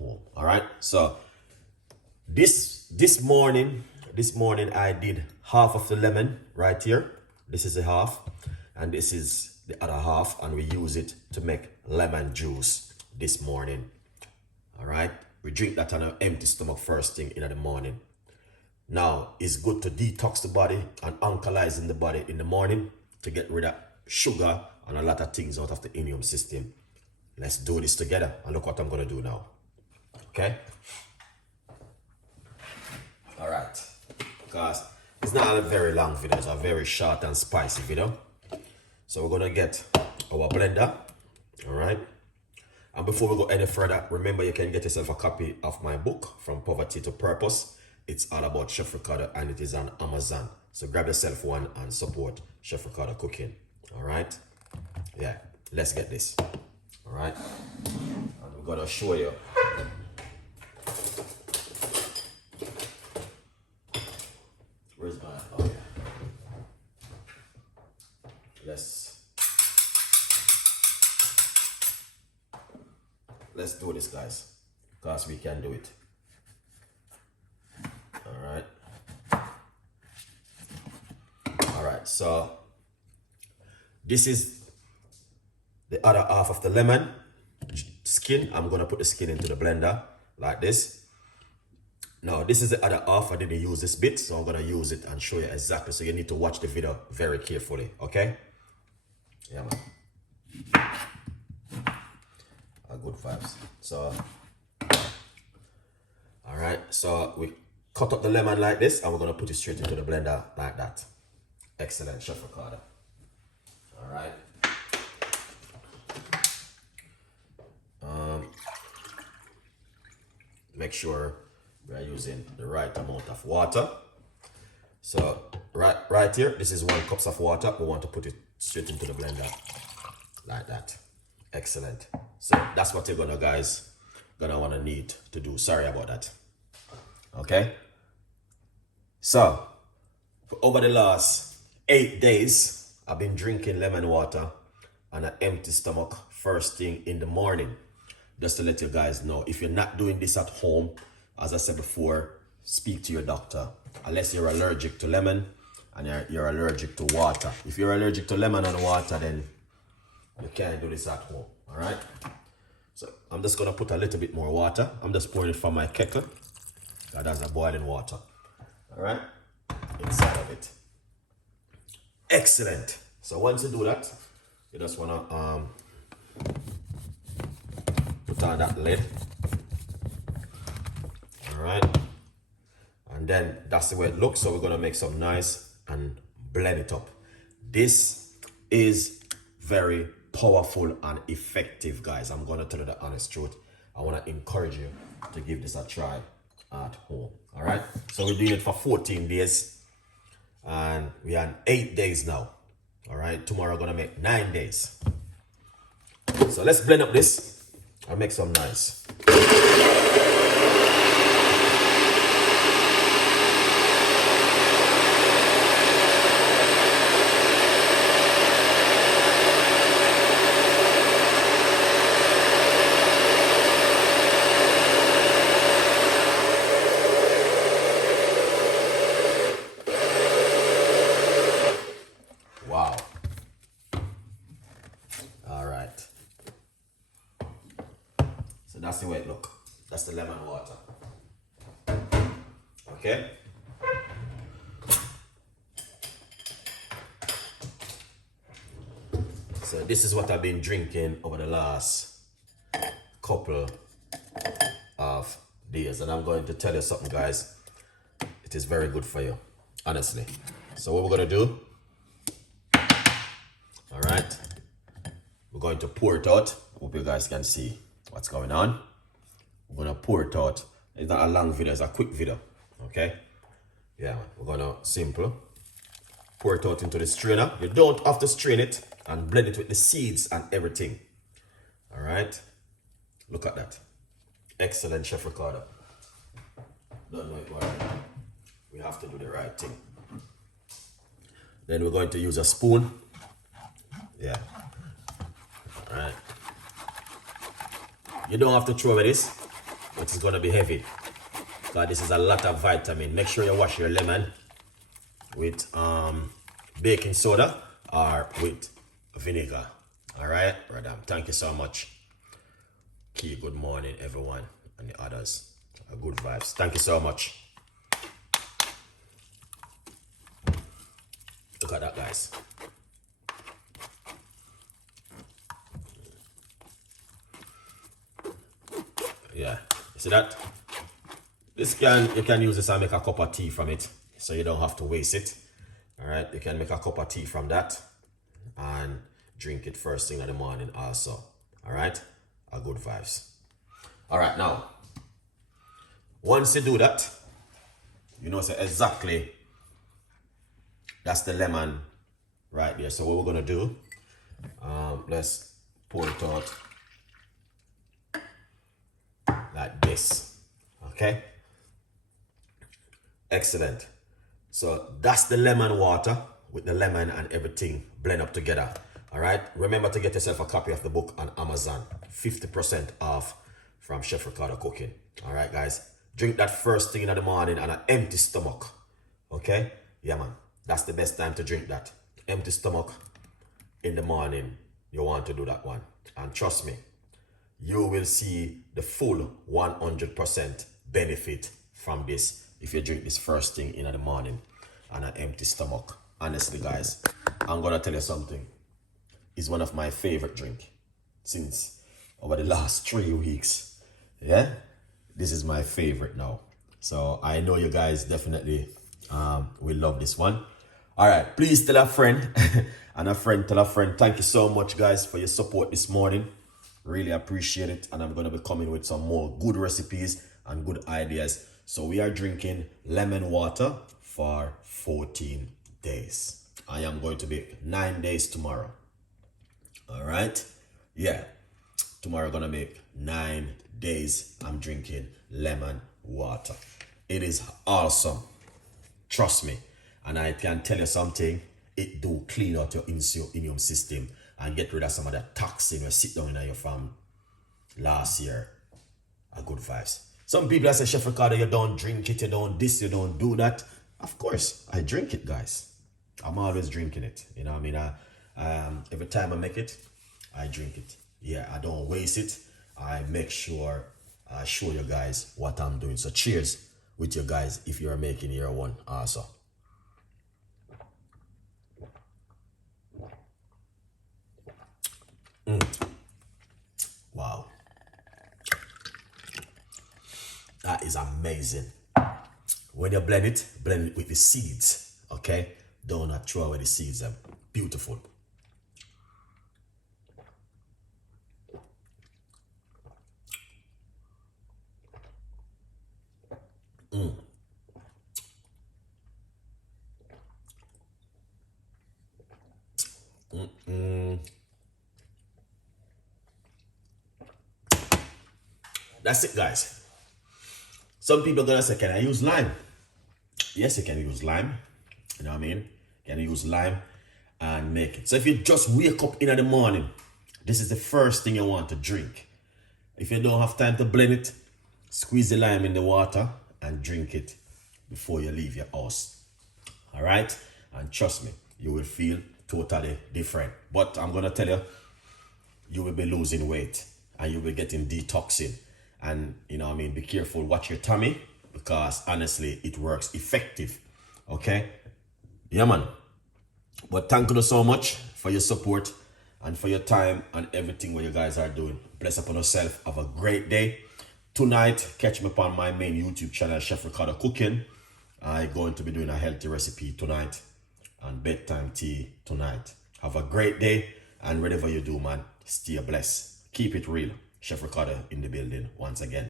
home. All right. So this morning I did half of the lemon right here. This is a half, and this is the other half, and we use it to make lemon juice this morning. All right. We drink that on an empty stomach first thing in the morning. Now, it's good to detox the body and alkalize in the body in the morning to get rid of sugar and a lot of things out of the immune system. Let's do this together, and look what I'm going to do now. Okay? All right. Because it's not a very long video, it's a very short and spicy video. So we're going to get our blender. All right? And before we go any further, remember you can get yourself a copy of my book, From Poverty to Purpose. It's all about Chef Ricardo, and it is on Amazon. So grab yourself one and support Chef Ricardo Cooking. All right? Yeah, let's get this. All right? And we're going to show you. Where's my... Oh, yeah. Let's do this, guys, because we can do it. All right, so this is the other half of the lemon skin. I'm gonna put the skin into the blender like this. Now this is the other half. I didn't use this bit, so I'm gonna use it and show you exactly. So you need to watch the video very carefully, okay? Yeah, man. Good vibes. So all right, so we cut up the lemon like this, and we're gonna put it straight into the blender like that. Excellent, Chef Ricardo. All right. Make sure we are using the right amount of water. So right here, this is 1 cup of water. We want to put it straight into the blender like that. Excellent. So that's what you're gonna wanna need to do. Sorry about that. Okay. So for over the last 8 days, I've been drinking lemon water on an empty stomach first thing in the morning. Just to let you guys know, if you're not doing this at home, as I said before, speak to your doctor. Unless you're allergic to lemon and you're allergic to water. If you're allergic to lemon and water, then you can't do this at home. All right. So I'm just gonna put a little bit more water. I'm just pouring it from my kettle. That has a boiling water. All right. Inside of it. Excellent. So once you do that, you just wanna put on that lid. All right. And then that's the way it looks. So we're gonna make some nice and blend it up. This is very powerful and effective, guys. I'm gonna tell you the honest truth. I want to encourage you to give this a try at home. All right, so we're doing it for 14 days, and we are on 8 days now. All right, tomorrow we're gonna make 9 days. So let's blend up this and make some nice. Wow. All right. So that's the way it looks. That's the lemon water. Okay. So this is what I've been drinking over the last couple of days. And I'm going to tell you something, guys. It is very good for you, honestly. So what we're going to do, all right, we're going to pour it out. Hope you guys can see what's going on. We're going to pour it out. It's not a long video, it's a quick video. Okay? Yeah, we're going to simple pour it out into the strainer. You don't have to strain it, and blend it with the seeds and everything. All right? Look at that. Excellent, Chef Ricardo. Don't know it well. We have to do the right thing. Then we're going to use a spoon. Yeah. All right. You don't have to throw away this. It is going to be heavy. Because this is a lot of vitamin. Make sure you wash your lemon with baking soda or with vinegar. All right, Radam. Thank you so much. Key, good morning, everyone, and the others. Good vibes. Thank you so much. Look at that, guys. Yeah, you see that? You can use this and make a cup of tea from it, so you don't have to waste it. All right, you can make a cup of tea from that and drink it first thing in the morning also. All right, a good vibes. All right, now once you do that, you know, so exactly that's the lemon right there. So what we're gonna do, let's pour it out like this. Okay, excellent. So that's the lemon water with the lemon and everything blend up together. All right, remember to get yourself a copy of the book on Amazon, 50% off from Chef Ricardo Cooking. All right, guys, drink that first thing in the morning on an empty stomach. Okay, yeah, man, that's the best time to drink that. Empty stomach in the morning, you want to do that one. And trust me, you will see the full 100% benefit from this if you drink this first thing in the morning on an empty stomach. Honestly, guys, I'm gonna tell you something. It's one of my favorite drink since over the last 3 weeks. Yeah, this is my favorite now. So I know you guys definitely will love this one. All right, please tell a friend and a friend tell a friend. Thank you so much, guys, for your support this morning. Really appreciate it. And I'm going to be coming with some more good recipes and good ideas. So we are drinking lemon water for 14 days. I am going to be 9 days tomorrow. All right. Yeah. Tomorrow going to make 9 days. I'm drinking lemon water. It is awesome. Trust me. And I can tell you something. It do clean out your immune system and get rid of some of that toxin you sit down in your from last year. A good vibes. Some people say, Chef Ricardo, you don't drink it, you don't this, you don't do that. Of course, I drink it, guys. I'm always drinking it. You know what I mean? Every time I make it, I drink it. Yeah, I don't waste it. I make sure I show you guys what I'm doing. So cheers with you guys if you're making your one also. Wow, that is amazing. When you blend it with the seeds. Okay, do not throw away the seeds. Beautiful. That's it, guys. Some people are gonna say, can I use lime? Yes, you can use lime. You know what I mean? You can use lime and make it. So if you just wake up in the morning, this is the first thing you want to drink. If you don't have time to blend it, squeeze the lime in the water and drink it before you leave your house. All right? And trust me, you will feel totally different. But I'm gonna tell you, you will be losing weight and you will be getting detoxing. And you know what I mean, be careful, watch your tummy, because honestly it works effective. Okay, yeah, man. But thank you so much for your support and for your time and everything what you guys are doing. Bless upon yourself. Have a great day. Tonight, catch me upon my main YouTube channel, Chef Ricardo Cooking. I'm going to be doing a healthy recipe tonight and bedtime tea tonight. Have a great day, and whatever you do, man, stay blessed. Keep it real. Chef Ricardo in the building once again.